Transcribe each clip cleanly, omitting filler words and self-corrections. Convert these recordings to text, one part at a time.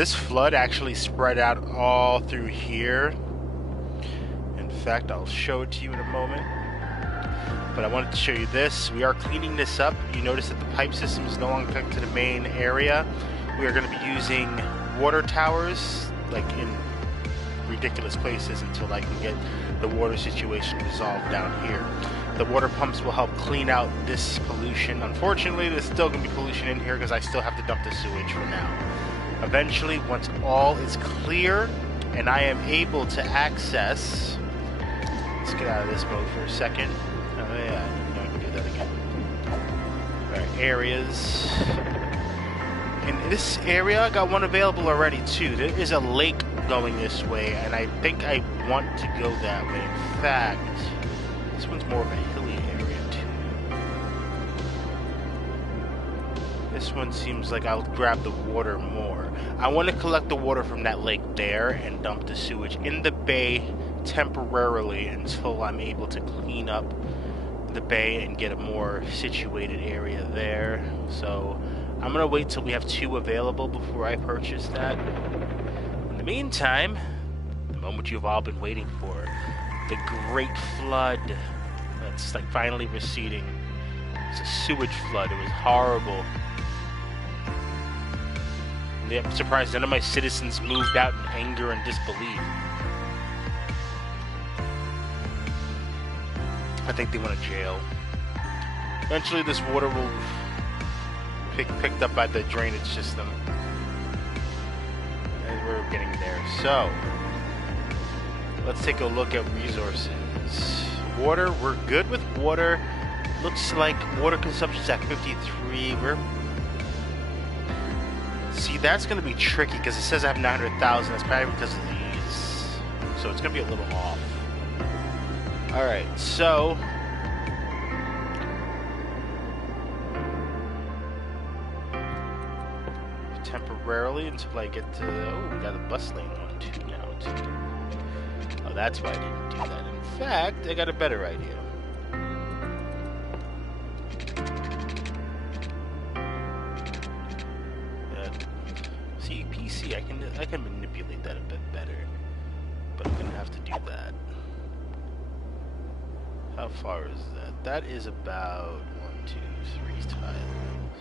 This flood actually spread out all through here. In fact, I'll show it to you in a moment. But I wanted to show you this. We are cleaning this up. You notice that the pipe system is no longer connected to the main area. We are going to be using water towers, like in ridiculous places, until I can get the water situation resolved down here. The water pumps will help clean out this pollution. Unfortunately, there's still going to be pollution in here because I still have to dump the sewage for now. Eventually, once all is clear and I am able to access... Let's get out of this mode for a second. Oh yeah, I can do that again. Alright, areas. In this area, I got one available already too. There is a lake going this way, and I think I want to go that way. In fact, this one's more of a hilly area too. This one seems like I'll grab the water more. I want to collect the water from that lake there and dump the sewage in the bay temporarily until I'm able to clean up the bay and get a more situated area there. So I'm gonna wait till we have 2 available before I purchase that. In the meantime, the moment you've all been waiting for, the Great Flood that's like finally receding. It's a sewage flood. It was horrible. And I'm surprised none of my citizens moved out in anger and disbelief. I think they went to jail. Eventually this water will be picked up by the drainage system. And we're getting there. So, let's take a look at resources. Water, we're good with water. Looks like water consumption's at 53. See, that's going to be tricky because it says I have 900,000. That's probably because of these. So it's going to be a little off. Alright, so temporarily until I get to... Oh, we got a bus lane one too now too. Oh, that's why I didn't do that. In fact, I got a better idea. See, PC, I can manipulate that a bit better, but I'm gonna have to do that. How far is that? That is about 1, 2, 3 tiles.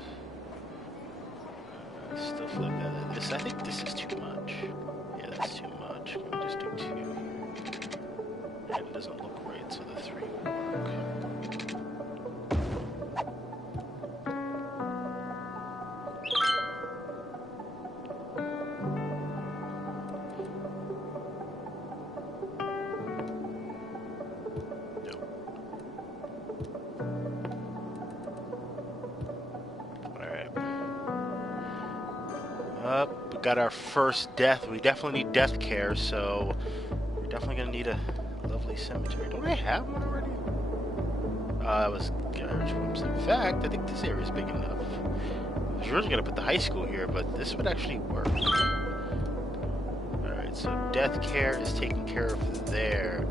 Still feel like that. I think this is too much. Yeah, that's too much. Can we just do 2? And it doesn't look right, so the 3 will work. We got our first death. We definitely need death care, so we're definitely gonna need a lovely cemetery. Don't I have one already? I was garage rooms. In fact, I think this area is big enough. I was originally gonna put the high school here, but this would actually work. Alright, so death care is taken care of there.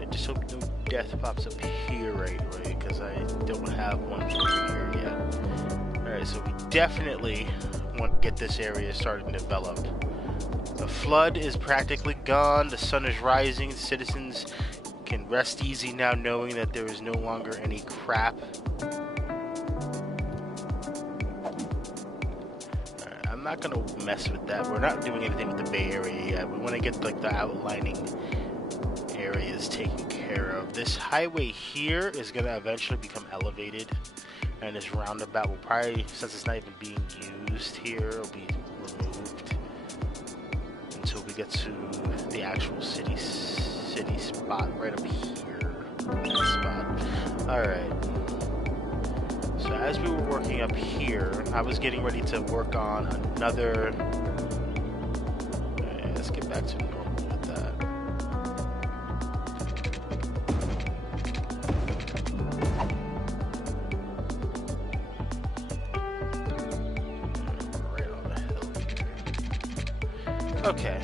I just hope no death pops up here right away, because I don't have one over here yet. Alright, so we definitely want to get this area started to develop. The flood is practically gone. The sun is rising. Citizens can rest easy now knowing that there is no longer any crap. I'm not going to mess with that. We're not doing anything with the Bay Area yet. We want to get like the outlining areas taken care of. This highway here is going to eventually become elevated. And this roundabout will probably, since it's not even being used here, it'll be removed until we get to the actual city spot right up here. That spot. Alright. So as we were working up here, I was getting ready to work on another... Okay, let's get back to normal with that. Okay.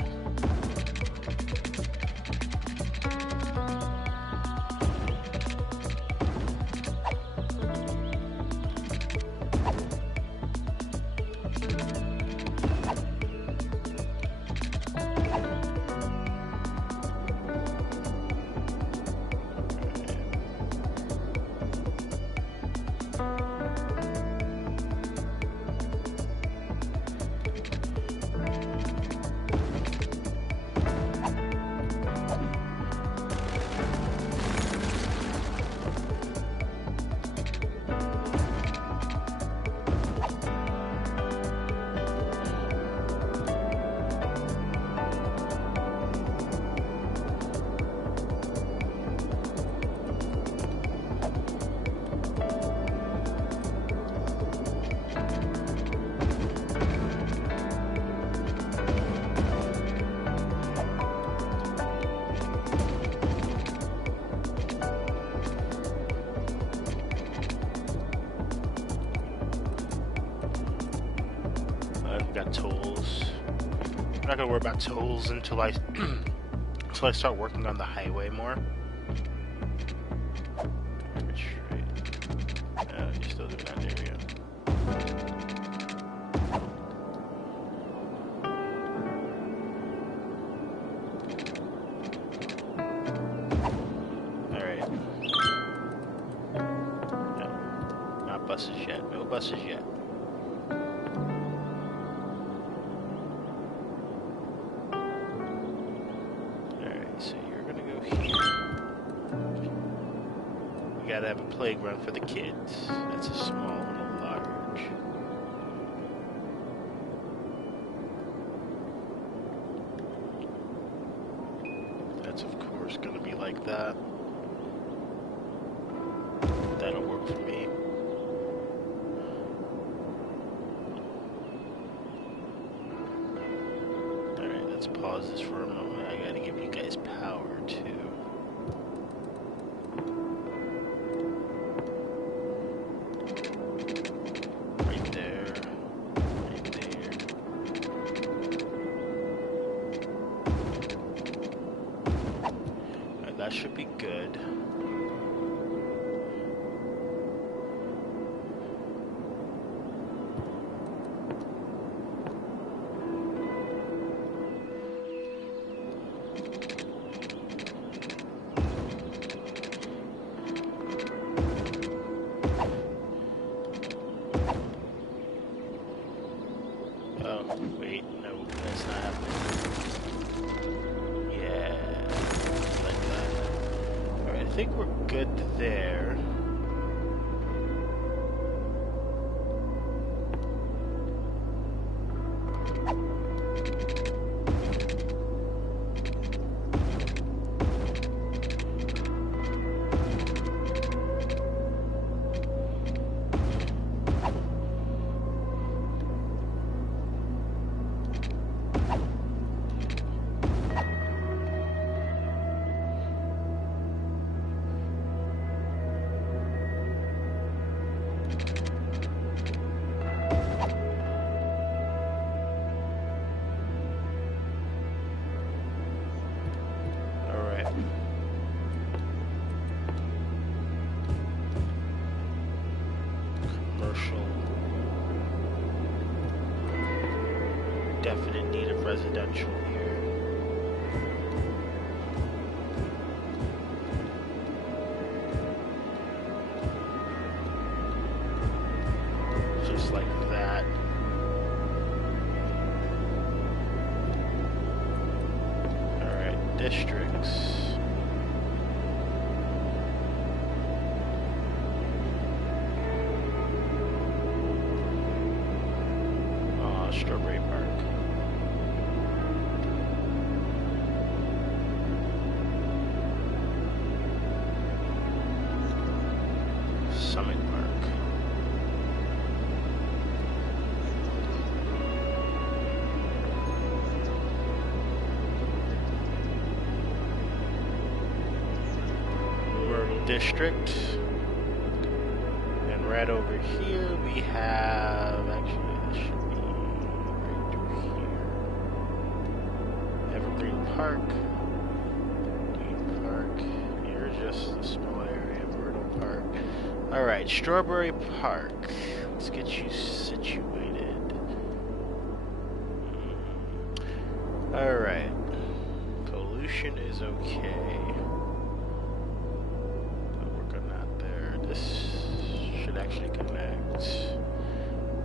got tolls. I'm not gonna worry about tolls until I until I start working on the highway more. Straight. You're still doing that. There we go. Alright. No, not buses yet. No buses yet. Gotta have a playground for the kids. That's a small and a large. That's of course gonna be like that. That'll work for me. Alright, let's pause this for a moment. I gotta give you guys power too. That should be good. Oh, wait, no, that's not happening. Yeah. I think we're good there. Definite need of residential here. Just like that. Alright, districts. Strawberry Park. Summit Park. Rural District. And right over here we have, actually this should be right through here. Evergreen Park. Dean Park. You're just a small area. Myrtle Park. Alright, Strawberry Park. Let's get you situated. Alright. Pollution is okay. I'll work on that there. This should actually connect.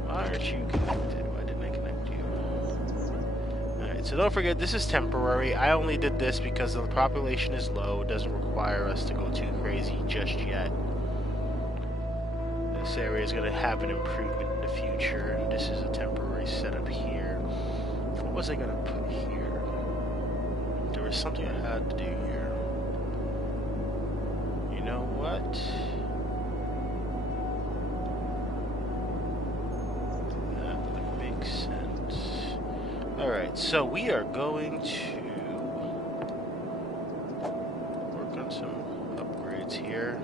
Why aren't you connected? Why didn't I connect you? Alright, so don't forget, this is temporary. I only did this because the population is low. It doesn't require us to go too crazy just yet. This area is going to have an improvement in the future. This is a temporary setup here. What was I going to put here? There was something I had to do here. You know what? That would make sense. Alright, so we are going to work on some upgrades here.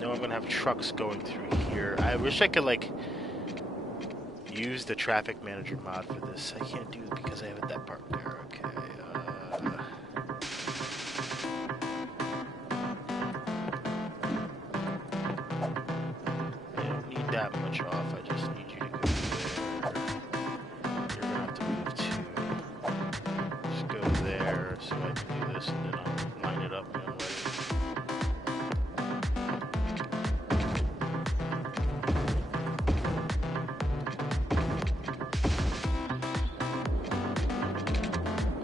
know I'm gonna have trucks going through here. I wish I could like use the traffic manager mod for this. I can't do it because I have that part there. Okay. I don't need that much off. I just need you to go there. You're gonna have to move to. Just go there so I can do this, and then I'll line it up when I'm ready.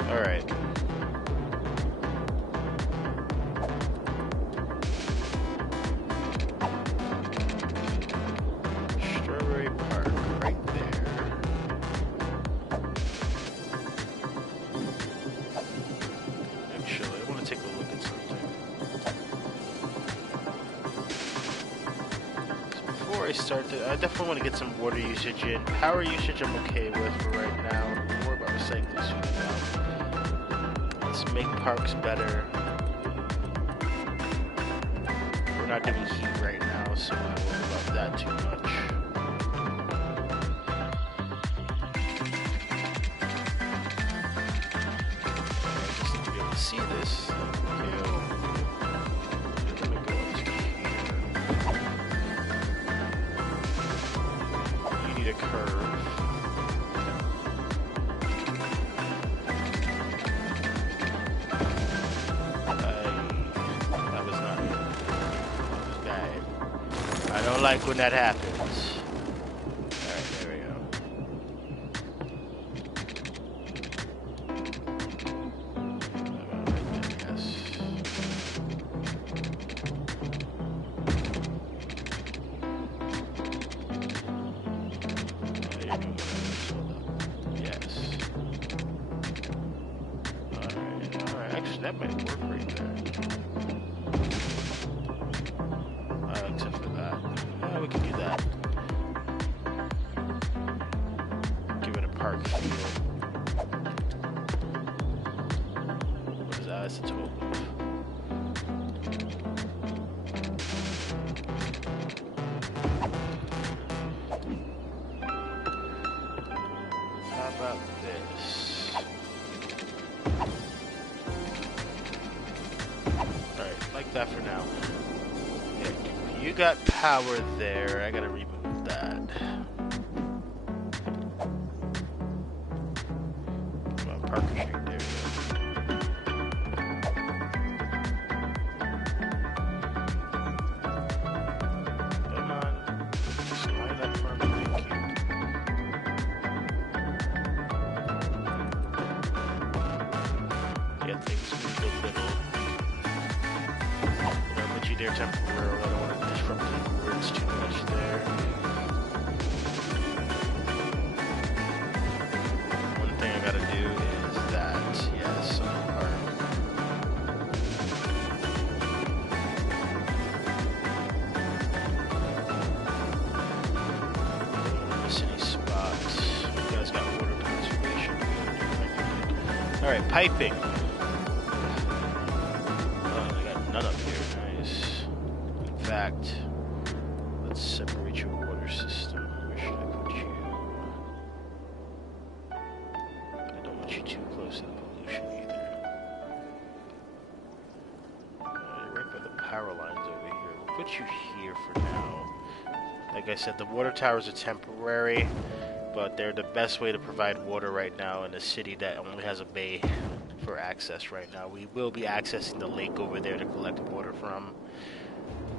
Alright. Strawberry Park, right there. Actually, I want to take a look at something. So before I start, I definitely want to get some water usage in. Power usage I'm okay with for right now. Don't worry about recycling soon enough. Let's make parks better. We're not doing heat right now, so I won't worry about that too much. I just need to be able to see this. We're gonna go up to here. You need a curve. I don't like when that happens. Alright, there we go. Yes. Yes. Alright. Actually, that might work right there. Except for that. We can do that. Give it a park feel. What is that? That's a 12 move. How about this? Alright, like that for now. You got power there. I gotta remove that. Come on, Parker Street. There we go. Come on. Just line up for me. Thank you. Yeah, things moved a little. I'll put you there temporarily. I don't want to disrupt the words too much there. One thing I gotta do is that, yes, alright. Don't miss any spots. You guys got water conservation. Alright, piping. Oh, they got none up here. Nice. In fact, let's separate your water system. Where should I put you? I don't want you too close to the pollution either. You're right by the power lines over here. We'll put you here for now. Like I said, the water towers are temporary, but they're the best way to provide water right now in a city that only has a bay for access right now. We will be accessing the lake over there to collect water from.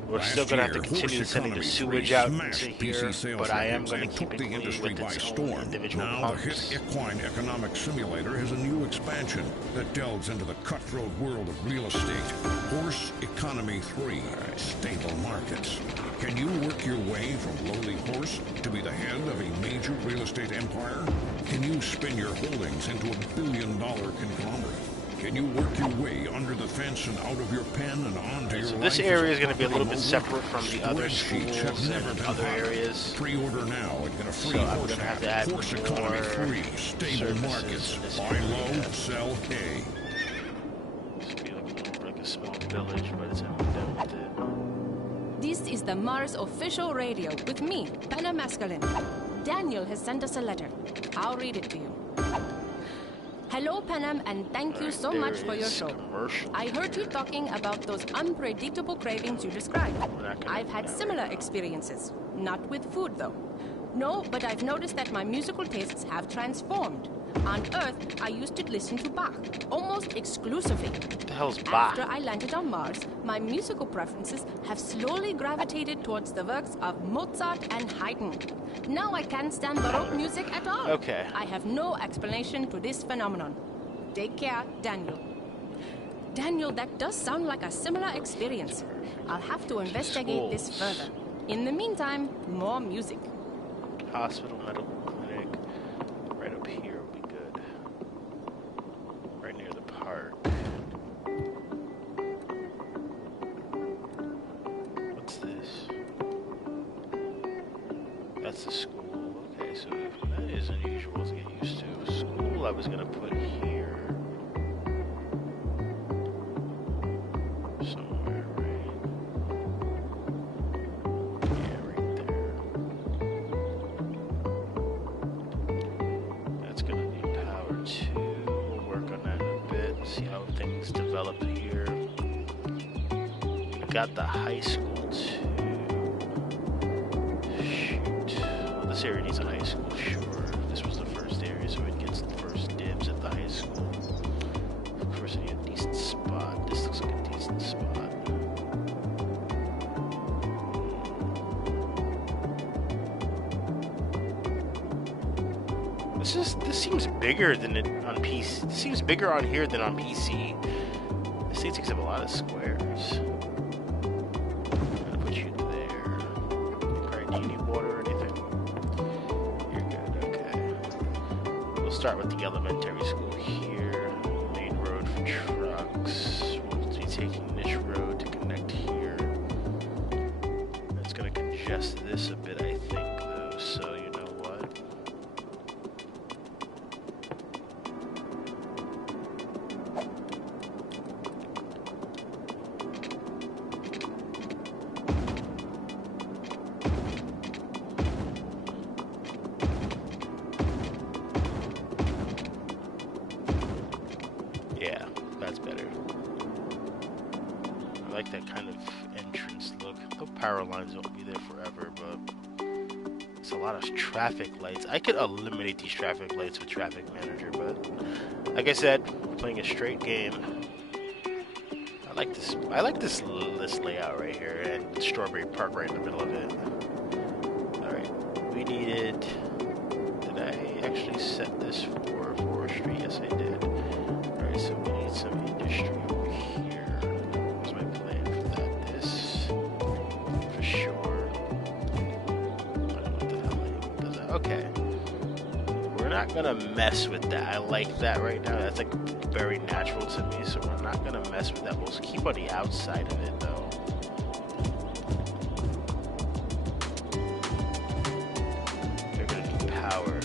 We're still going to have to continue sending the sewage out to here, but I am going to keep it clean with its own individual pumps. The hit equine economic simulator has a new expansion that delves into the cutthroat world of real estate. Horse Economy 3, stable markets. Can you work your way from lowly horse to be the head of a major real estate empire? Can you spin your holdings into $1 billion conglomerate? Can you work your way under the fence and out of your pen and onto your life? This area is going to be a little bit separate from the other schools and other areas. Pre-order now and get a free so I'm going to have to add Horse more Economy 3, stable markets. Buy low, sell hay. This would be like a small village, but it's how we're done with it. This the Mars official radio with me, Penna Masculine. Daniel has sent us a letter. I'll read it to you. Hello, Penham, and thank you so much for your show. I heard you talking about those unpredictable cravings you described. I've had similar experiences. Not with food, though. No, but I've noticed that my musical tastes have transformed. On Earth, I used to listen to Bach, almost exclusively. What the hell's Bach? After I landed on Mars, my musical preferences have slowly gravitated towards the works of Mozart and Haydn. Now I can't stand Baroque music at all. Okay. I have no explanation to this phenomenon. Take care, Daniel. Daniel, that does sound like a similar experience. I'll have to investigate this further. In the meantime, more music. Hospital, medical clinic. Right up here would be good. Right near the park. What's this? That's the school. Okay, so that is unusual to get used to. School I was gonna put here. Somewhere, right? Yeah, right there. That's gonna need power too. We'll work on that in a bit. See how things develop here. We got the high school too. Shoot. Well, this area needs a high school, sure. This was the first area, so it gets the first dibs at the high school. Of course, I need a decent spot. This looks like a decent spot. This seems bigger than it on PC. This seems bigger on here than on PC. This thing takes up a lot of squares. I'm gonna put you there. Alright, do you need water or anything? You're good, okay. We'll start with the elementary school here. Main road for trucks. We'll be taking this road to connect here. That's gonna congest this a bit, I think, though, so you know what? Yeah, that's better. I like that kind of entrance look. The power lines won't be there forever, but it's a lot of traffic lights. I could eliminate these traffic lights with Traffic Manager, but like I said, playing a straight game. I like this layout right here, and Strawberry Park right in the middle of it. Alright, we needed... Did I actually set this for forestry? Yes, I did. Alright, so we need some industry over here. What's my plan for that? This, for sure. I don't know what the hell does that. Okay. We're not gonna mess with that. I like that right now. That's like very natural to me, so we're not gonna mess with that. We'll keep on the outside of it though. They're gonna need power.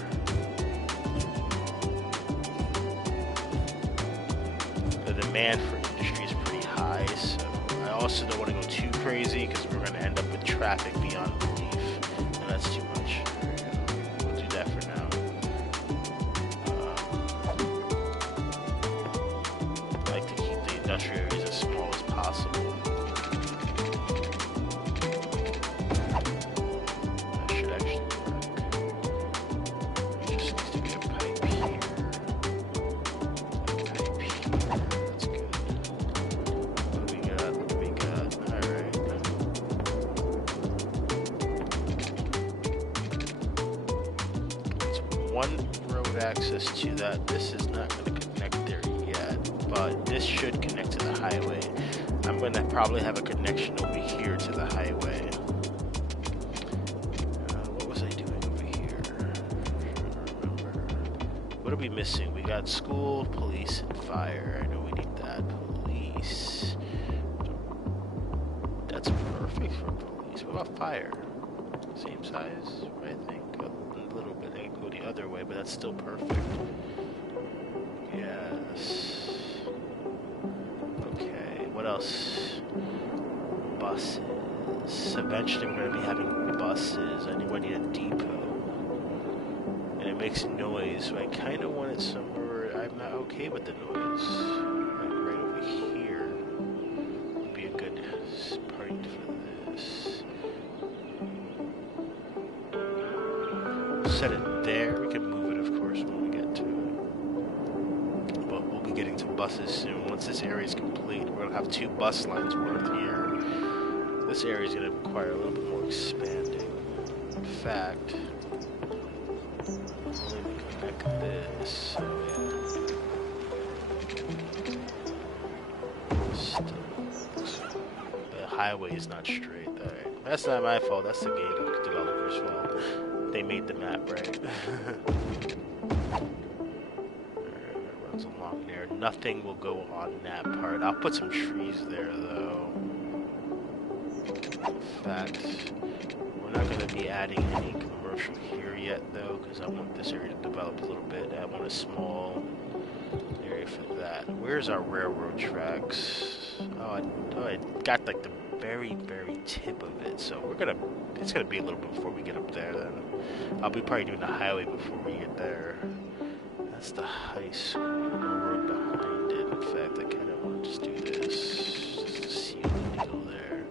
The demand for industry is pretty high, so I also don't want to go too crazy because we're gonna end up with traffic beyond belief, and that's too much. We'll do that for now. I like to keep the industrial areas as small as possible. That should actually work. It just needs to be a pipe here. Pipe here. That's good. What do we got? What do we got? Alright. It's one road access to that. This is not going to connect there yet, but this should connect to the highway. I'm going to probably have a connection over here to the highway. What was I doing over here? I'm trying to remember. What are we missing? We got school, police, and fire. I know we need that. Police. That's perfect for police. What about fire? Same size, I think. A little bit. I can go the other way, but that's still perfect. Yes. Okay, what else? Buses. So eventually we're going to be having buses. I think we need a depot. And it makes noise, so I kind of want it somewhere I'm not okay with the noise. Like right over here would be a good part for this. Set it there. We can move it, of course, when we get to it. But we'll be getting to buses soon. Once this area is complete, we're going to have 2 bus lines worth here. This area is going to require a little bit more expanding. In fact, connect this. So yeah. The highway is not straight. Alright. That's not my fault. That's the game developer's fault. They made the map, right? Alright, that runs along there. Nothing will go on that part. I'll put some trees there, though. In fact, we're not going to be adding any commercial here yet, though, because I want this area to develop a little bit. I want a small area for that. Where's our railroad tracks? Oh, I got like the very, very tip of it. So it's gonna be a little bit before we get up there. Then I'll be probably doing the highway before we get there. That's the high school. No road behind it. In fact, I kind of want to just do this, just to see if we can go there.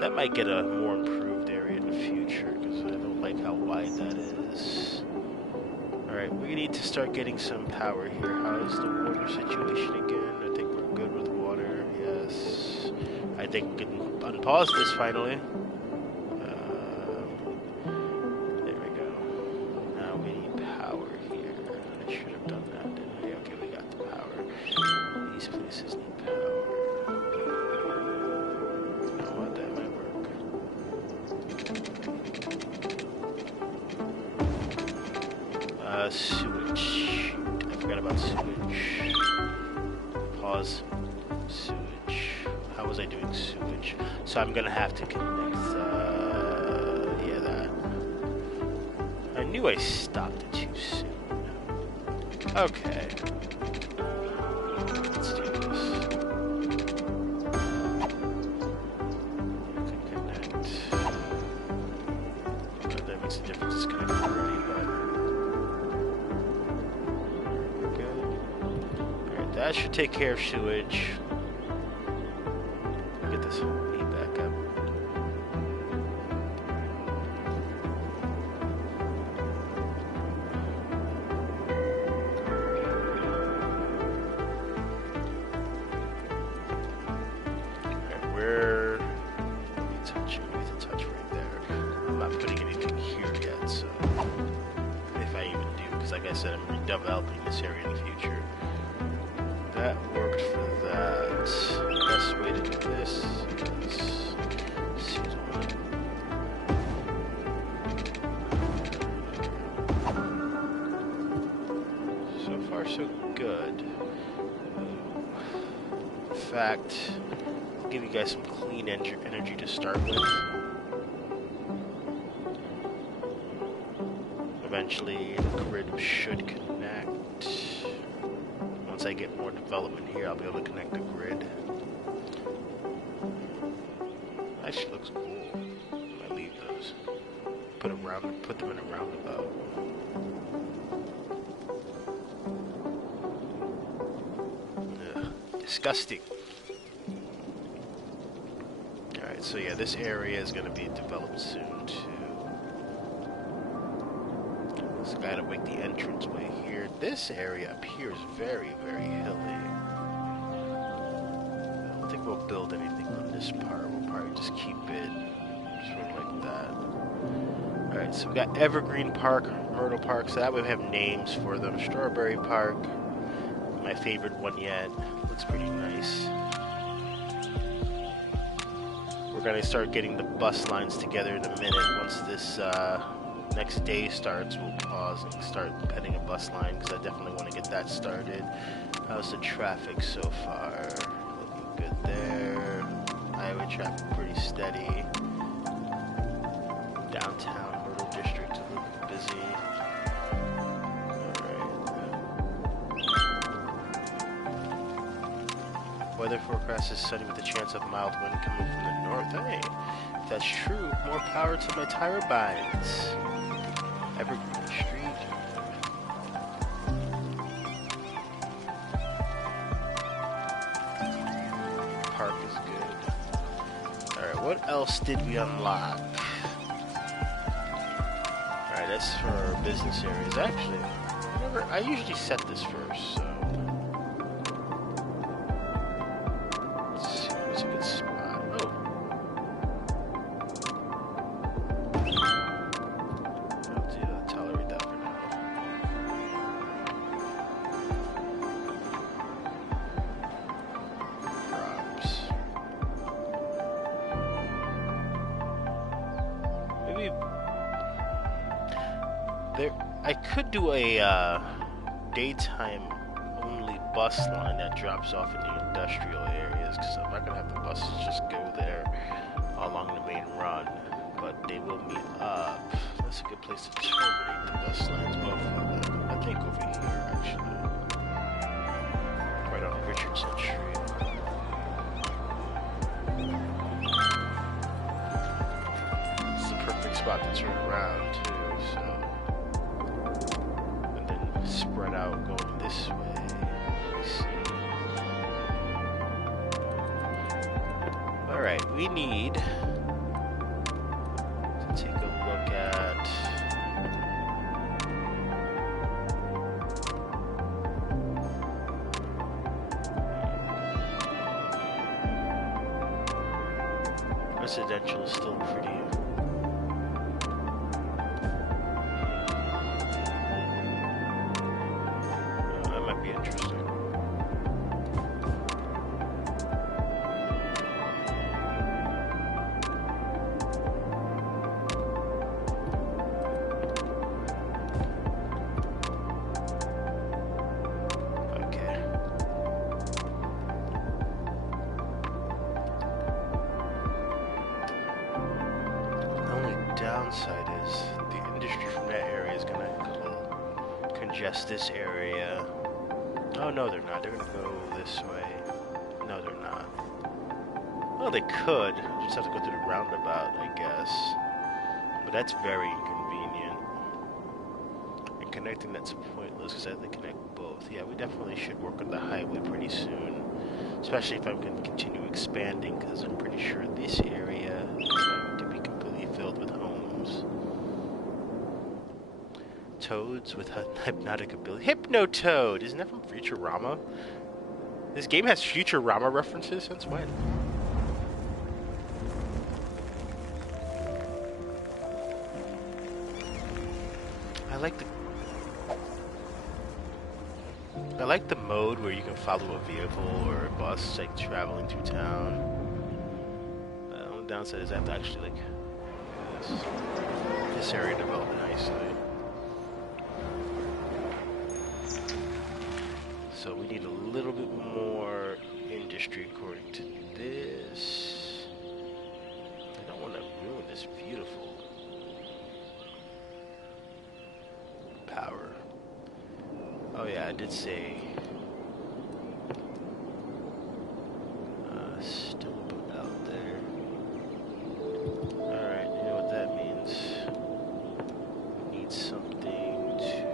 That might get a more improved area in the future, because I don't like how wide that is. Alright, we need to start getting some power here. How's the water situation again? I think we're good with water. Yes. I think we can unpause this finally. There we go. Now we need power here. I should have done that, didn't I? Okay, we got the power. These places need power. Sewage. Shoot, I forgot about sewage. Pause. Sewage. How was I doing sewage? So I'm gonna have to connect, yeah, that. I knew I stopped it too soon. Okay. Let's do this. You can connect. God, that makes a difference. It's connected already, but that should take care of sewage. Get this heat back up. Okay, where we touch right there. I'm not putting anything here yet, so if I even do, because like I said, I'm redeveloping this area in the future. That worked for that. Best way to do this is seasonal. So far, so good. In fact, I'll give you guys some clean energy to start with. Eventually, the grid should connect. Once I get more development here, I'll be able to connect the grid. Actually looks cool. I leave those. Put them in a roundabout. Ugh, disgusting. Alright, so yeah, this area is going to be developed soon too. So I gotta make the entranceway here. This area up here is very, very hilly. I don't think we'll build anything on this part. We'll probably just keep it sort of like that. Alright, so we got Evergreen Park, Myrtle Park, so that way we have names for them. Strawberry Park, my favorite one yet. Looks pretty nice. We're gonna start getting the bus lines together in a minute. Once this next day starts, we'll pause and start petting a bus line, because I definitely want to get that started. How's the traffic so far? Looking good there. Highway traffic pretty steady. Downtown Myrtle District is looking busy. Alright. Weather forecast is sunny with a chance of mild wind coming from the north. Hey, if that's true, more power to my turbines. Evergreen Street. Park is good. Alright, what else did we unlock? Alright, that's for our business areas. Actually, I usually set this first, so let's see what's a good spot. Oh. I'll tolerate that for now. Props. Maybe there I could do a daytime only bus line that drops off in the industrial areas, because I'm not gonna have the buses just go there along the main run, but they will meet up. That's a good place to terminate the bus lines, both of them. I think over here, actually, right on Richardson Street. It's the perfect spot to turn around too, so. Spread out going this way. Let's see. Alright, we need to take a look at residential is still pretty. Downside is the industry from that area is gonna congest this area. Oh no, they're not. They're gonna go this way. No, they're not. Well, they could. Just have to go through the roundabout, I guess. But that's very inconvenient. And connecting that's pointless because I have to connect both. Yeah, we definitely should work on the highway pretty soon. Especially if I'm going to continue expanding, because I'm pretty sure this area is going to be completely filled with homes. Toads with hypnotic ability. Hypnotoad! Isn't that from Futurama? This game has Futurama references? Since when? I like the mode where you can follow a vehicle or a bus like traveling through town. The only downside is I have to actually like this area develop nicely. So we need a little bit more industry according to this. I don't want to ruin this beautiful power. Oh yeah, I did say still put out there. Alright, you know what that means. We need something to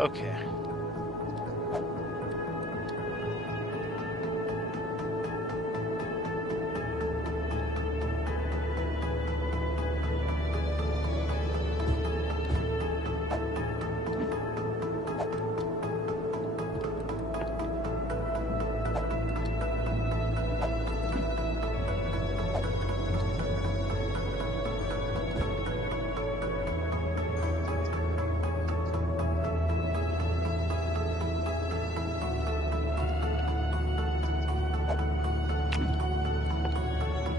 Okay.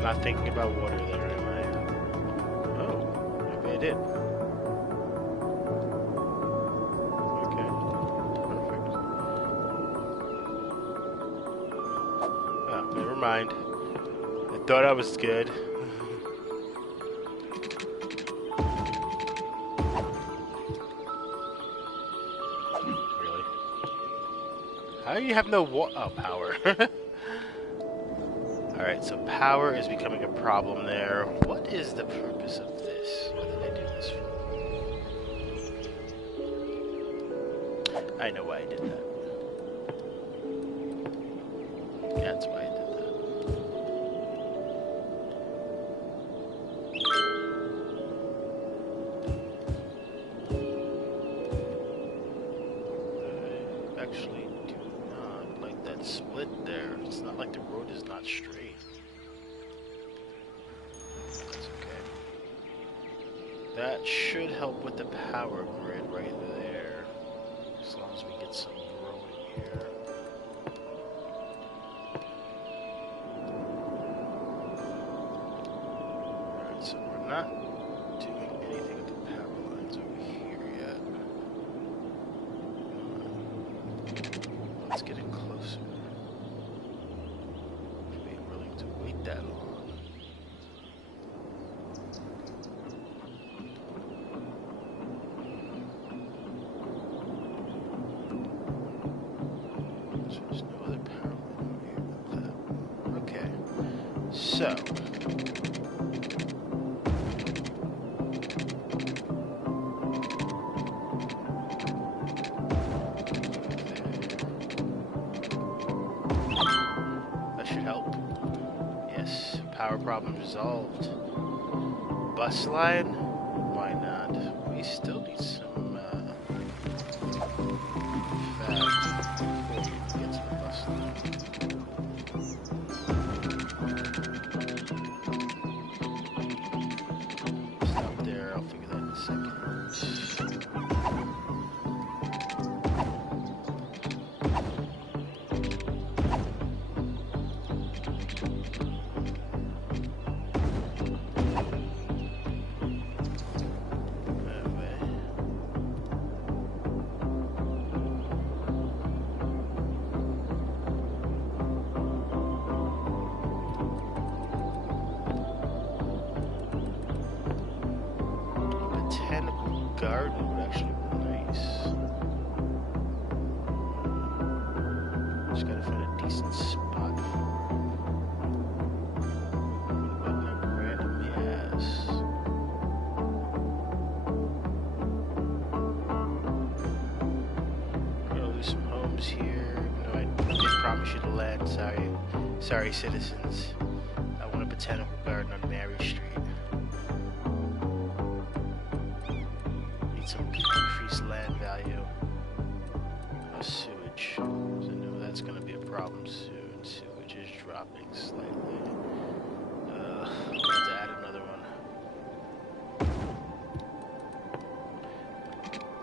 Not thinking about water there, am I? Oh, maybe I did. Okay, perfect. Oh, never mind. I thought I was good. Really? How do you have no power? Alright, so power is becoming a problem there. What is the purpose of this? What did I do this for? I know why I did that. That's why I did that. I actually do not like that split there. It's not like the road is not straight. That should help with the power grid right there. As long as we get some growing here. Alright, so we're not doing anything with the power lines over here yet. Let's get it closer. If we ain't willing to wait that long. So, that should help. Yes, power problem resolved. Bus line? Why not? We still need some fat before we get to the bus line. Garden would actually be nice. Just gotta find a decent spot for it. What about my random yes? We're gonna lose some homes here. No, I did promise you the land. Sorry, citizens. I want a botanical garden on Mary Street. Some increased land value. No sewage. So I know that's going to be a problem soon. Sewage is dropping slightly. I'll have to add another one.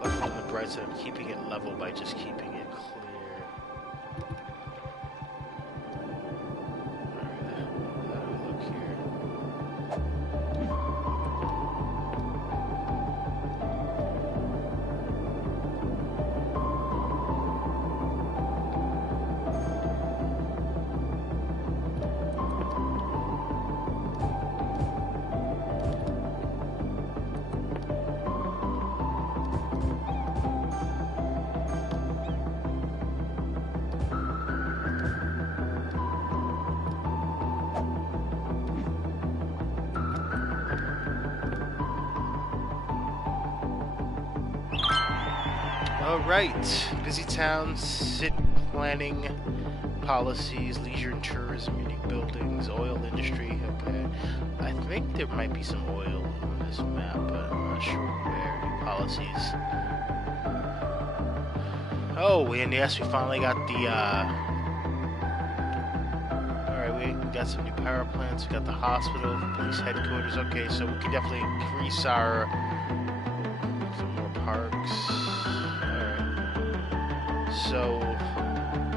Luckily on the bright side, I'm keeping it level by just keeping it clear. Alright, how do we look here? Alright, busy towns, city planning, policies, leisure and tourism, unique buildings, oil industry, okay. I think there might be some oil on this map, but I'm not sure where. New policies. Oh, and yes, we finally got the, alright, we got some new power plants, we got the hospital, police headquarters, okay, so we can definitely increase our, some more parks. So,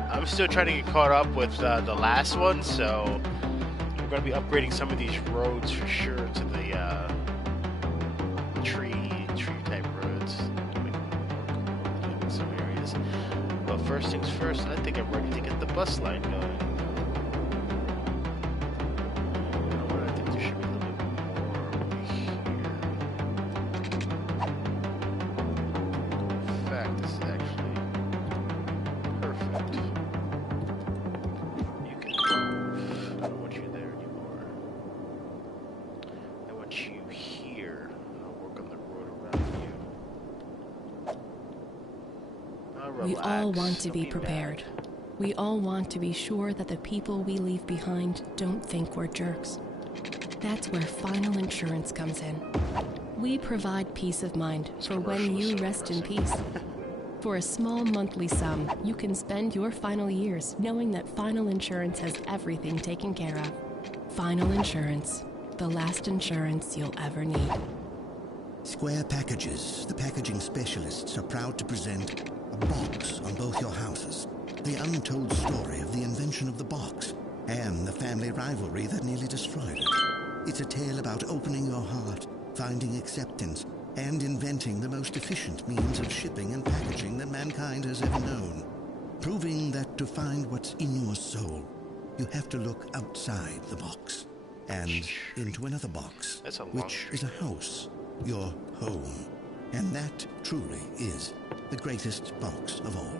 I'm still trying to get caught up with the last one, so we're going to be upgrading some of these roads for sure to the tree-type roads in some areas. But first things first, I think I'm ready to get the bus line going. You know what, I think there should be a little bit more over here. In fact, this is actually perfect. You can move. I don't want you there anymore. I want you here. I'll work on the road around you. I'll relax. We all want to Don't be prepared. mad. We all want to be sure that the people we leave behind don't think we're jerks. That's where Final Insurance comes in. We provide peace of mind for when you rest in peace. For a small monthly sum, you can spend your final years knowing that Final Insurance has everything taken care of. Final Insurance, the last insurance you'll ever need. Square Packages, the packaging specialists, are proud to present a box on both your houses. The untold story of the invention of the box and the family rivalry that nearly destroyed it. It's a tale about opening your heart, finding acceptance, and inventing the most efficient means of shipping and packaging that mankind has ever known. Proving that to find what's in your soul, you have to look outside the box and into another box, That's a long which is a house, your home. And that truly is the greatest box of all.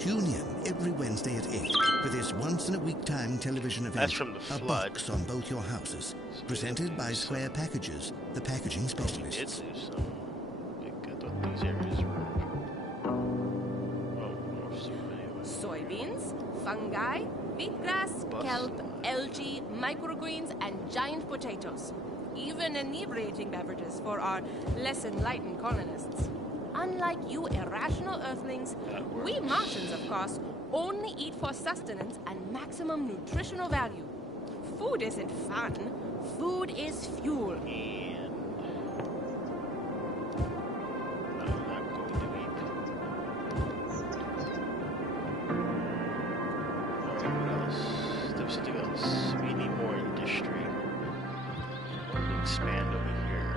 Tune in every Wednesday at 8 for this once-in-a-week time television event. That's from the A flood. box on both your houses. Presented by Square Packages, the packaging specialists. It's some. I thought these areas were. Oh, more so anyway. Soybeans, fungi, wheatgrass, Bus kelp, line. algae, microgreens, and giant potatoes. Even inebriating beverages for our less enlightened colonists. Unlike you irrational earthlings, That works. we Martians, of course, only eat for sustenance and maximum nutritional value. Food isn't fun. Food is fuel. And I'm not going to eat. Alright, what else? There was something else. We need more industry. I want to expand over here.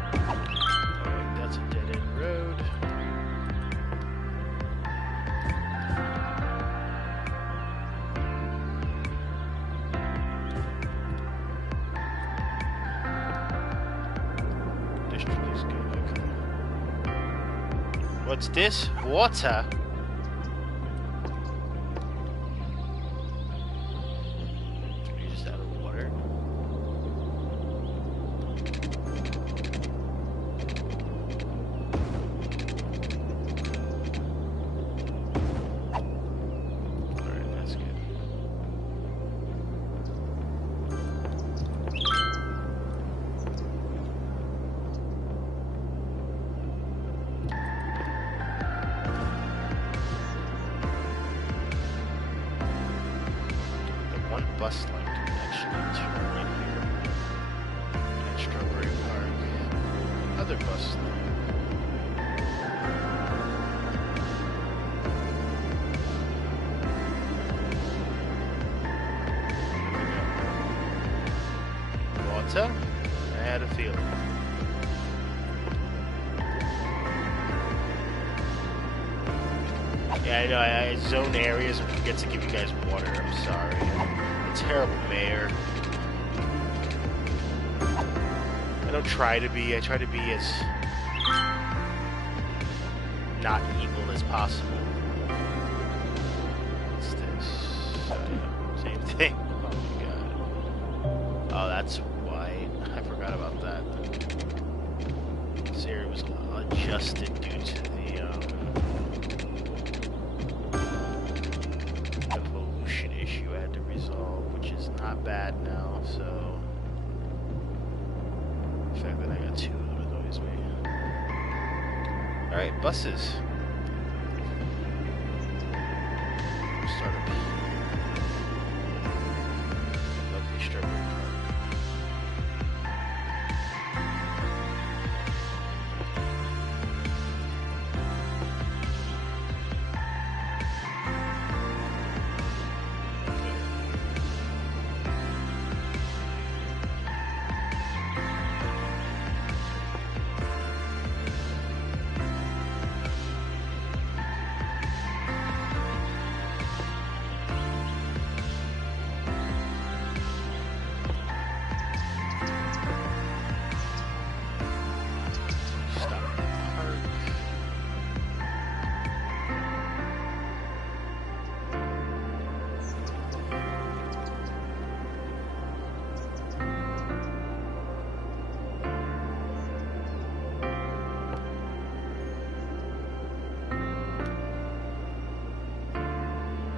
Alright, that's a dead-end road. District is good, okay. What's this? Water? You're just out of water. Alright, that's good. The one bus line can actually turn right here at Strawberry Park. Other bus line. Water? I had a feeling. Yeah, I know, I zone areas and forget to give you guys water. I'm sorry. I'm a terrible mayor. I don't try to be. I try to be as not evil as possible. What's this? Same thing. Oh my god. Oh, that's white. I forgot about that. This area was adjusted due to the evolution issue I had to resolve, which is not bad now, so the fact that I got 2 of them annoys me. Alright, buses. Start up here. Lovely Strawberry Park.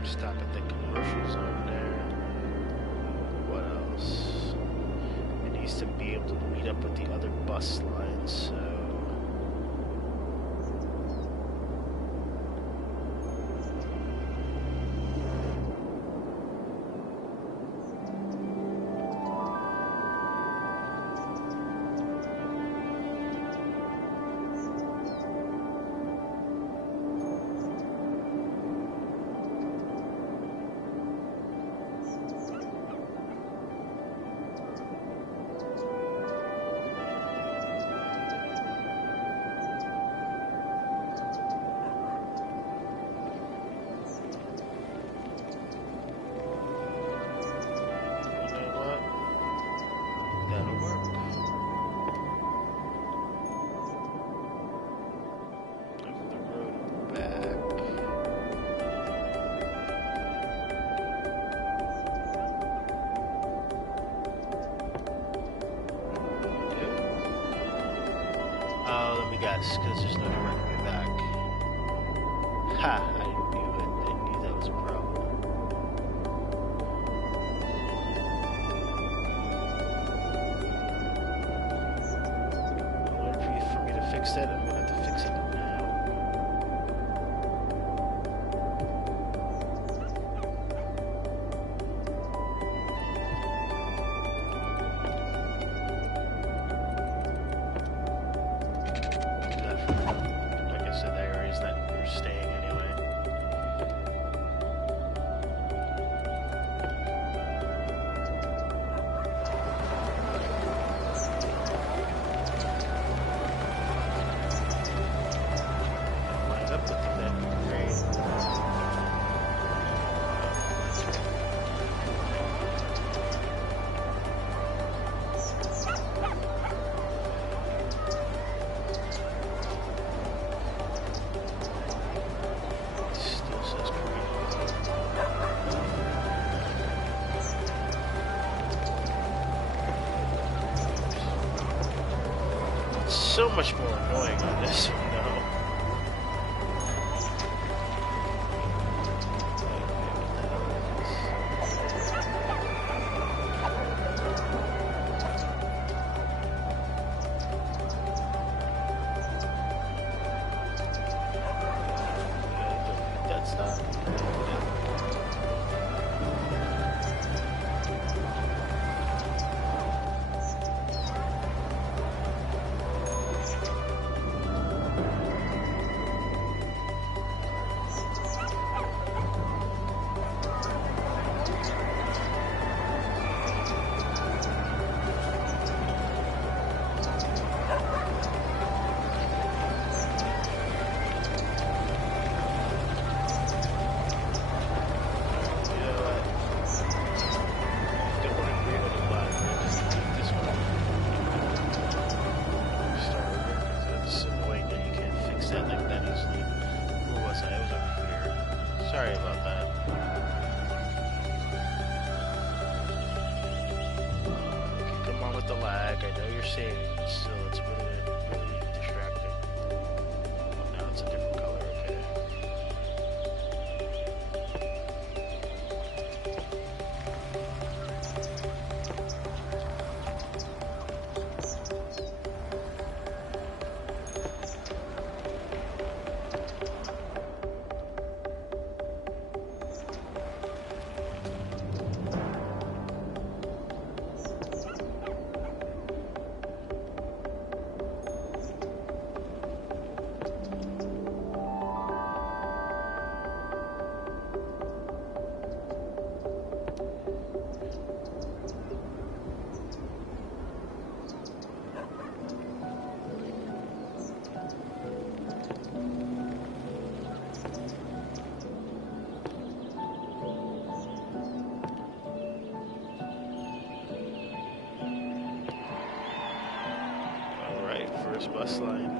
Stop at the commercial zone there. What else? It needs to be able to meet up with the other bus lines, so... because there's no direct way back. Ha! I knew it. I knew that was a problem. In order for me to fix that, I'm going to have to fix it now. So much more annoying on this one, though. That's not. with the lag. I know you're saying it, still it's really distracting. Oh, now it's a different color, okay. First bus line.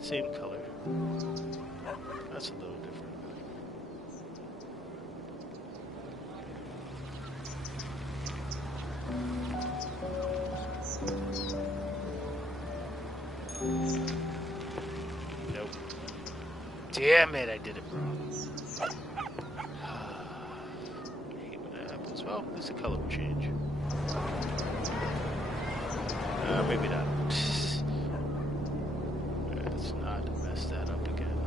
Same color. That's a little different. Nope. Damn it, I did it wrong. I hate when that happens. Well, at least the color will change. Maybe not. Let's not mess that up again.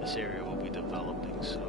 This area will be developing, so...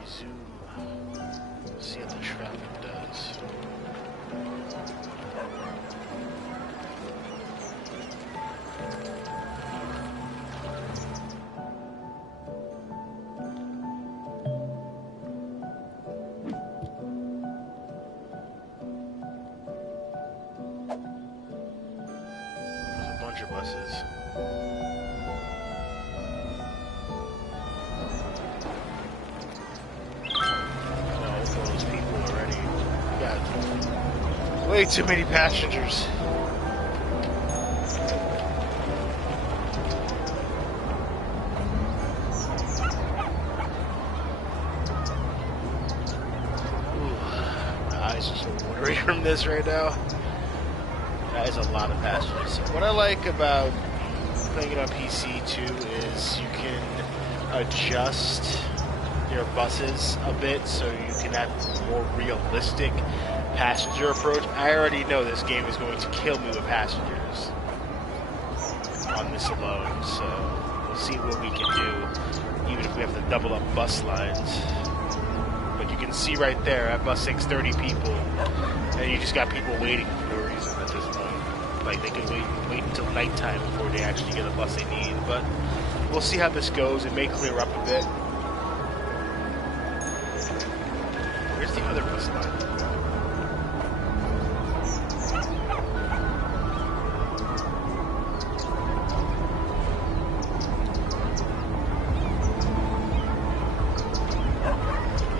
Resume. See what the traffic does. There's a bunch of buses. Way too many passengers. Ooh, my eyes are so watery from this right now. That is a lot of passengers. What I like about playing it on PC too is you can adjust your buses a bit so you can have more realistic passenger approach. I already know this game is going to kill me with passengers on this alone, so we'll see what we can do, even if we have to double up bus lines. But you can see right there, that bus takes 30 people, and you just got people waiting for no reason at this point. Like, they could wait until nighttime before they actually get a bus they need, but we'll see how this goes. It may clear up a bit. Where's the other bus line?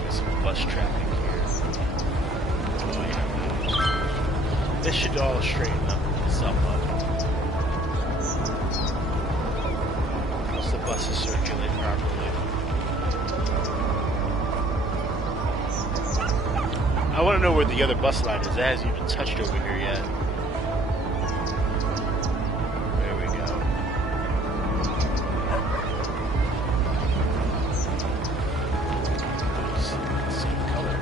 There's some bus traffic here. Oh, yeah. This should all straighten itself up. Once the buses circulate properly. I want to know where the other bus line is. It hasn't even touched over here yet. There we go. Same color.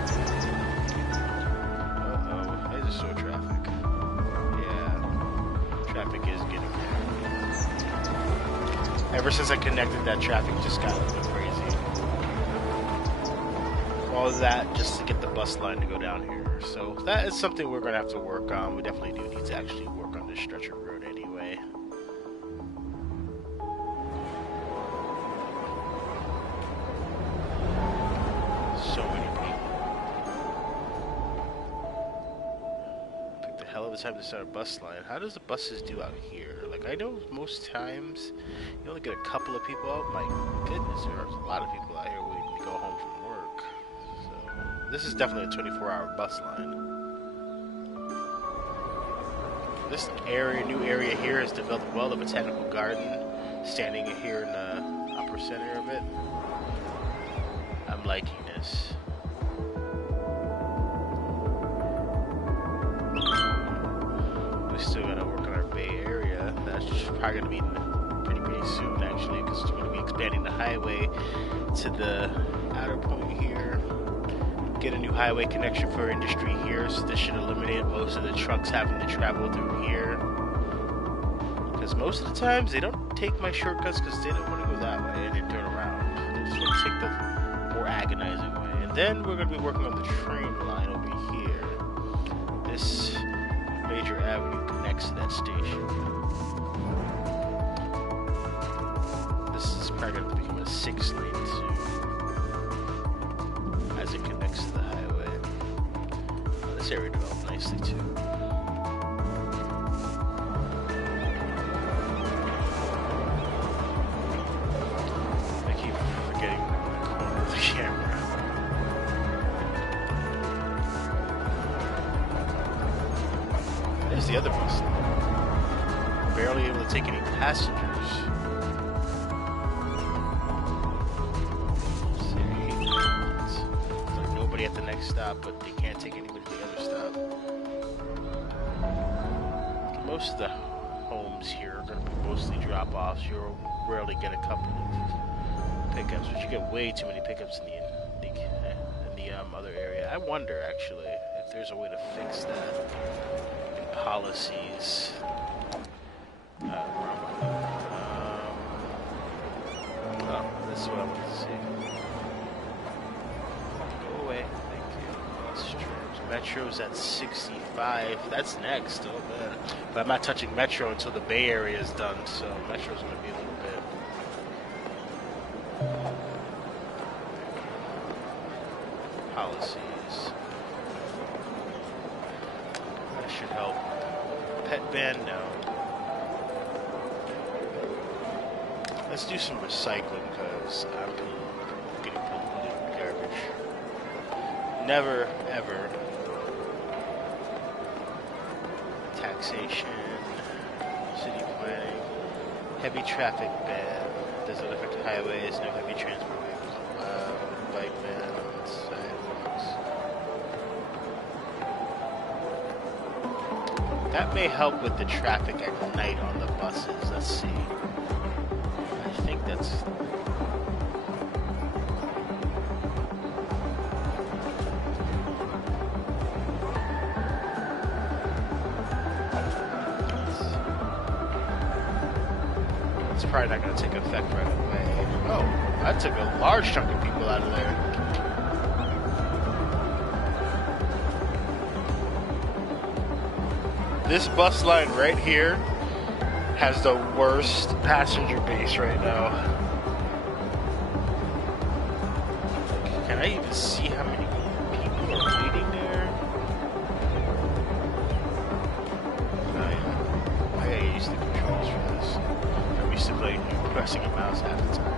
Uh-oh. I just saw traffic. Yeah. Traffic is getting there. Ever since I connected, that traffic just got a little crazy. All of that just to get the bus line to go down here. So that is something we're going to have to work on. We definitely do need to actually work on this stretch of road anyway. So many people. Pick the hell of a time to start a bus line. How does the buses do out here? Like, I know most times you only get a couple of people out. My goodness, there's a lot of people out here waiting to go home from work. This is definitely a 24-hour bus line. This area, new area here, has developed well. The botanical garden, standing here in the upper center of it. I'm liking this. We still gotta work on our Bay Area. That's probably gonna be pretty soon, actually, because we're gonna be expanding the highway to the outer point here. Get a new highway connection for industry here, so this should eliminate most of the trucks having to travel through here. Because most of the times they don't take my shortcuts because they don't want to go that way and then turn around. They just want to take the more agonizing way. And then we're going to be working on the train line over here. This major avenue connects to that station. This is probably going to become a 6-lane soon, as it connects to the highway. This area developed nicely too. I keep forgetting the corner of the camera. There's the other bus line. Barely able to take any passengers. At the next stop, but they can't take anybody to the other stop. Most of the homes here are going to be mostly drop-offs. You'll rarely get a couple of pickups, but you get way too many pickups in the other area. I wonder, actually, if there's a way to fix that in policies. Oh, this is what I want to see. Metro's at 65. That's next. Oh man. But I'm not touching Metro until the Bay Area is done, so Metro's going to be a little bit. Policies. That should help. Pet ban, no. Let's do some recycling because I'm getting polluted garbage. Never, ever. Taxation, city planning, heavy traffic ban, does it affect highways, no heavy transport vehicles allowed, bike ban on sidewalks. That may help with the traffic at night on the buses, let's see. I think that's... probably not going to take effect right away. Oh, that took a large chunk of people out of there. This bus line right here has the worst passenger base right now. Can I even see how many people are waiting there? Oh yeah. I gotta use the controls for this. I'm used to playing pressing a mouse half the time.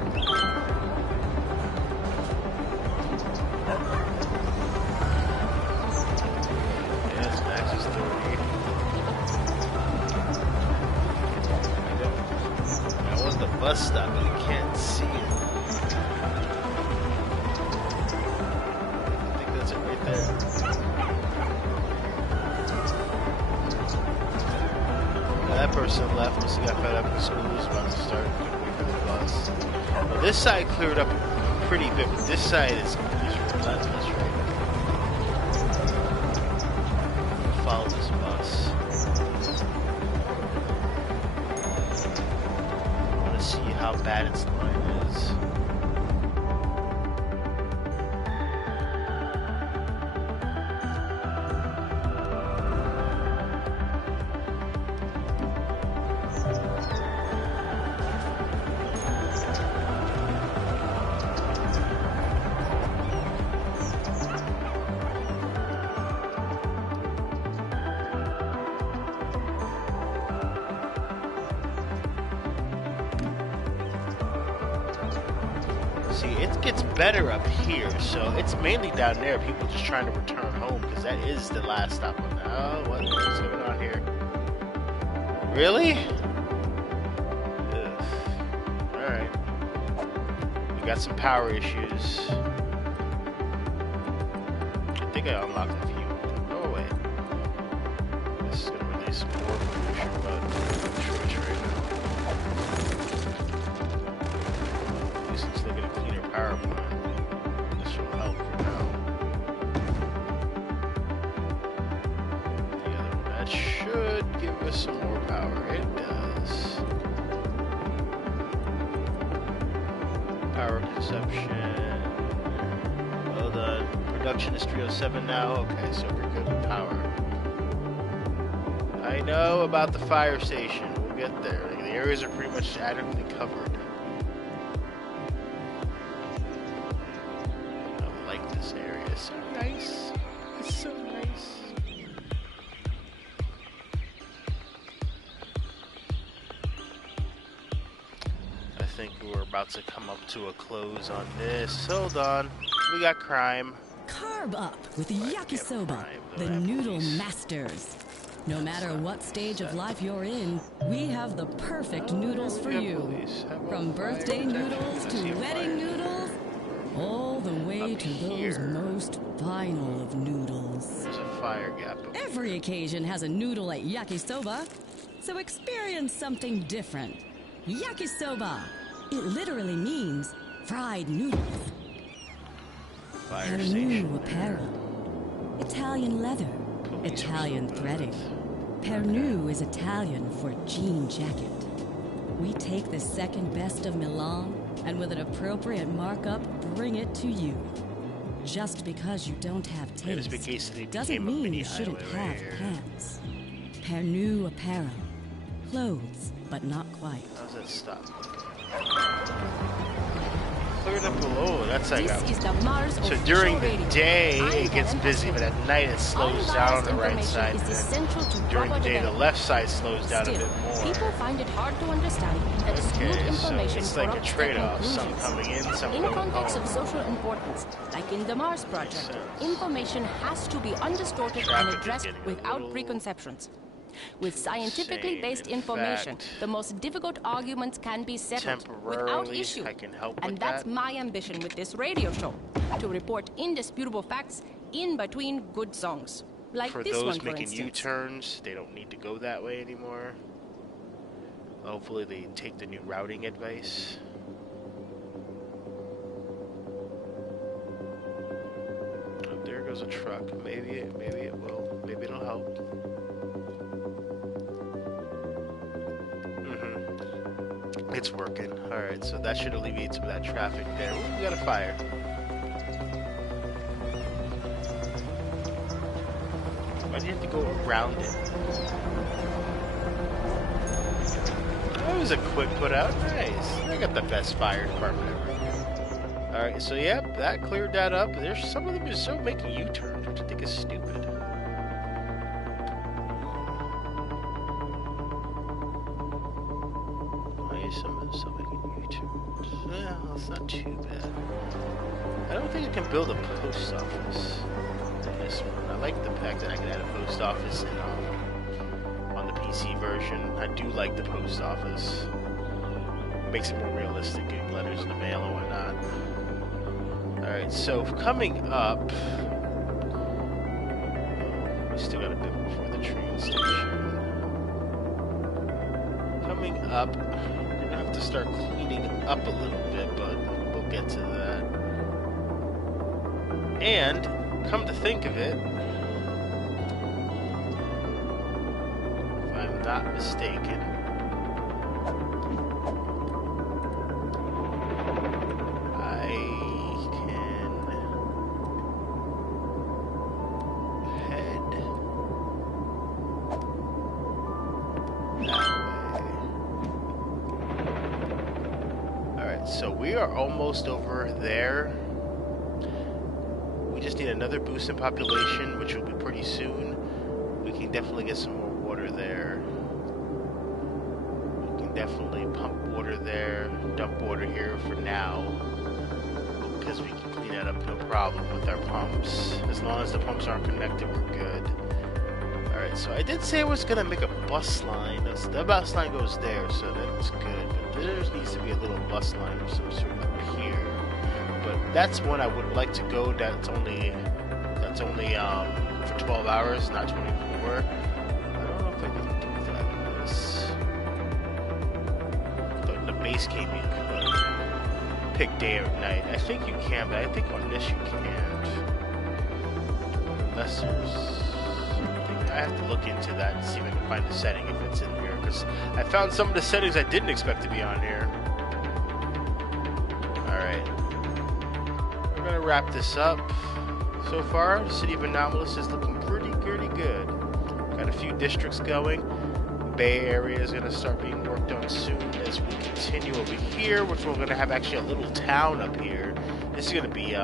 Yes, max is 30. I want the bus stop, but I can't see it. I think that's it right there. That person left because he got fed up and school was about to start. Couldn't wait for the bus. Well, this side cleared up pretty bit, but this side is relentless right now. Follow this bus. I want to see how bad its line is. See, it gets better up here, so it's mainly down there. People just trying to return home because that is the last stop. Oh, what's going on here? Really? Ugh. All right. We got some power issues. I think I unlocked a few. Oh wait. This is gonna release more pollution, but I'm not sure which right now. Let's look at a cleaner power plant. This will help for now. The other one, that should give us some more power. It does. Power consumption. Well done. Production is 307 now. Okay, so we're good with power. I know about the fire station. We'll get there. The areas are pretty much adequately covered. This area is so nice. It's so nice. I think we're about to come up to a close on this. Hold on. We got crime. Carb up with yakisoba, the noodle masters. No matter what stage of life you're in, we have the perfect noodles for you. From birthday noodles to wedding noodles, all the way to those most final of noodles. There's a fire gap. Every occasion has a noodle at yakisoba, so experience something different. Yakisoba. It literally means fried noodles. Fire New station. apparel. Italian leather. Italian threading. Pernu is Italian for jean jacket. We take the second best of Milan and with an appropriate markup, bring it to you. Just because you don't have taste doesn't mean you shouldn't have pants. Pernu apparel. Clothes, but not quite. How's that stop? Cleared up below. That's like so during the day it gets busy, but at night it slows down on the right side. And during the day, the left side slows down a bit more. People find it hard to understand that skewed information it's like a trade-off. Some coming in, some going home. In context of social importance, like in the Mars project, information has to be undistorted and addressed without preconceptions. With scientifically based information, the most difficult arguments can be settled without issue. And that's my ambition with this radio show, to report indisputable facts in between good songs. Like for this those one, for making instance. U-turns, they don't need to go that way anymore. Hopefully they take the new routing advice. Oh, there goes a truck. Maybe it will. Maybe it'll help. it's working. Alright, so that should alleviate some of that traffic there. Ooh, we got a fire. Why do you have to go around it? That was a quick put out. Nice. I got the best fire department ever. Alright, so yep, that cleared that up. There's some of them are so making U-turns, which I think is stupid. Some of them still making U-turns. Well, it's not too bad. I don't think I can build a post office in this one. I like the fact that I can add a post office in, on the PC version. I do like the post office. It makes it more realistic, getting letters in the mail and whatnot. Alright, so coming up... we still got a bit before the train station. Coming up... to start cleaning up a little bit, but we'll get to that. And come to think of it, if I'm not mistaken, I can head that way. So we are almost over there. We just need another boost in population, which will be pretty soon. We can definitely get some more water there. We can definitely pump water there, dump water here for now, because we can clean that up no problem with our pumps. As long as the pumps aren't connected, we're good. Alright, so I did say I was going to make a bus line. The bus line goes there, so that's good. But there needs to be a little bus line of some sort up here. But that's one I would like to go. That's only for 12 hours, not 24. I don't know if I can do that in this. But in the base game you could pick day or night. I think you can, but I think on this you can't. Unless there's... I have to look into that and see if I can find a setting if it's in here, because I found some of the settings I didn't expect to be on here. Alright. We're going to wrap this up. So far, the city of Anomalous is looking pretty good. Got a few districts going. Bay Area is going to start being worked on soon as we continue over here, which we're going to have actually a little town up here. This is going to be,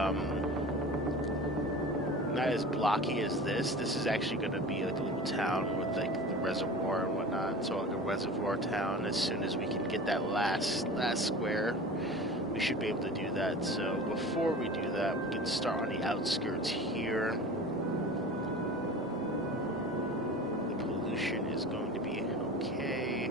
not as blocky as this. This is actually going to be like a little town with like the reservoir and whatnot. So like a reservoir town. As soon as we can get that last square, we should be able to do that. So before we do that, we can start on the outskirts here. The pollution is going to be okay.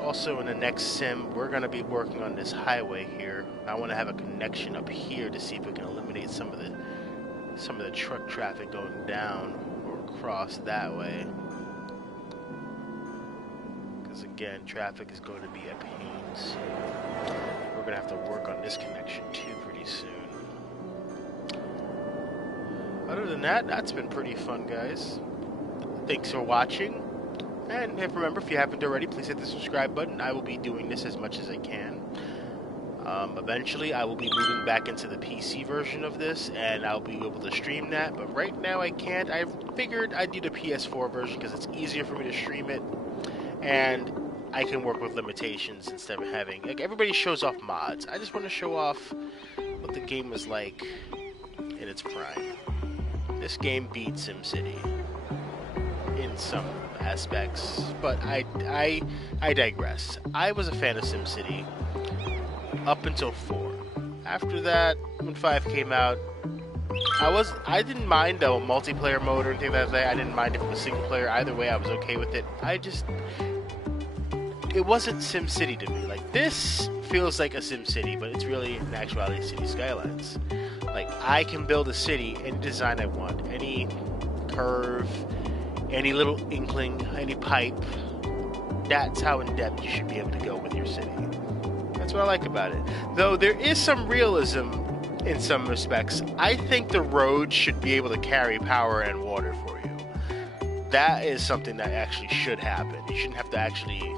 Also in the next sim, we're going to be working on this highway here. I want to have a connection up here to see if we can eliminate some of the truck traffic going down or across that way. Because again, traffic is going to be a pain. So we're going to have to work on this connection too pretty soon. Other than that, that's been pretty fun, guys. Thanks for watching. And remember, if you haven't already, please hit the subscribe button. I will be doing this as much as I can. Eventually, I will be moving back into the PC version of this, and I'll be able to stream that. But right now, I can't. I figured I'd do the PS4 version because it's easier for me to stream it, and I can work with limitations instead of having... Like, everybody shows off mods. I just want to show off what the game was like in its prime. This game beat SimCity in some aspects, but I digress. I was a fan of SimCity up until 4. After that, when 5 came out, I didn't mind the multiplayer mode or anything like that. I didn't mind if it was single player. Either way, I was okay with it. It wasn't SimCity to me. Like, this feels like a SimCity, but it's really, in actuality, City Skylines. Like, I can build a city any design I want. Any curve, any little inkling, any pipe. That's how in-depth you should be able to go with your city. That's what I like about it. Though there is some realism in some respects. I think the roads should be able to carry power and water for you. That is something that actually should happen. You shouldn't have to actually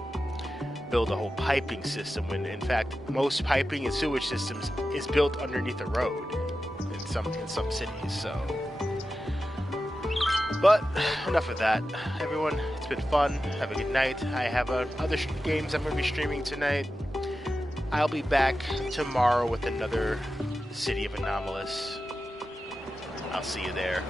build a whole piping system when, in fact, most piping and sewage systems is built underneath a road in some cities. So, but enough of that, everyone. It's been fun. Have a good night. I have other games I'm going to be streaming tonight. I'll be back tomorrow with another City of Anomalous. I'll see you there.